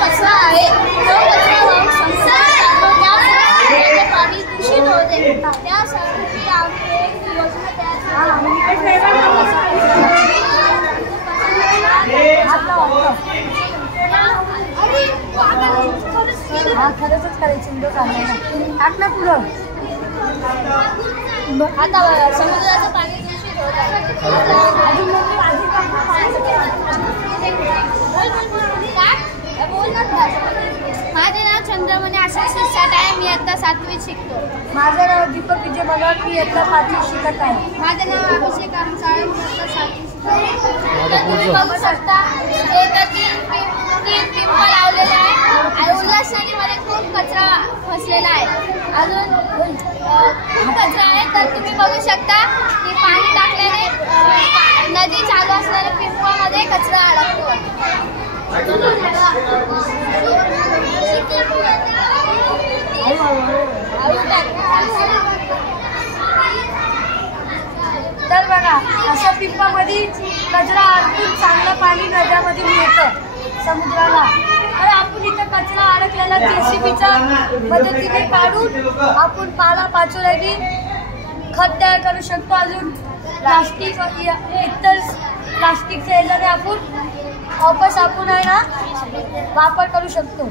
कचरा आहे तो कचरा वाहून समुद्रात पाणी दूषित होते. त्यासाठी आम्ही एक योजना तयार खरंच करायची टाक ना पुढं. आता समुद्राचं पाणी दूषित होत आहे. माझे नाव चंद्रमणी आशिष शिरसाट आहे. मी आता 7वीत शिकतो. माझं नाव दीपक विजय मनोहर. मी आता 5वीत शिकत आहे. माझे नाव अभिषेक आमचाळे. मी आता 7वीत शिकतो. तुम्ही बघू शकता इथं तीन पिंप लावलेले आहे. उल्हास नदीमध्ये खूप कचरा फसलेला आहे. अजून खूप कचरा आहे. तर तुम्ही बघू शकता की पाणी टाकल्याने नदी चालू असणाऱ्या पिंपामध्ये कचरा अडकतो. तर बघा अशा पिंपामध्ये कचरा अडकून चांगलं पाणी नद्यामध्ये मिळतं समुद्राला. तर आपण इथं कचरा अडकलेला JCBच्या मदतीने काढून आपण पालापाचोळ्याने खत तयार करू शकतो. अजून प्लास्टिक इतर प्लास्टिकच्या ह्याच्याने आपण वापस आपण आहे ना वापर करू शकतो.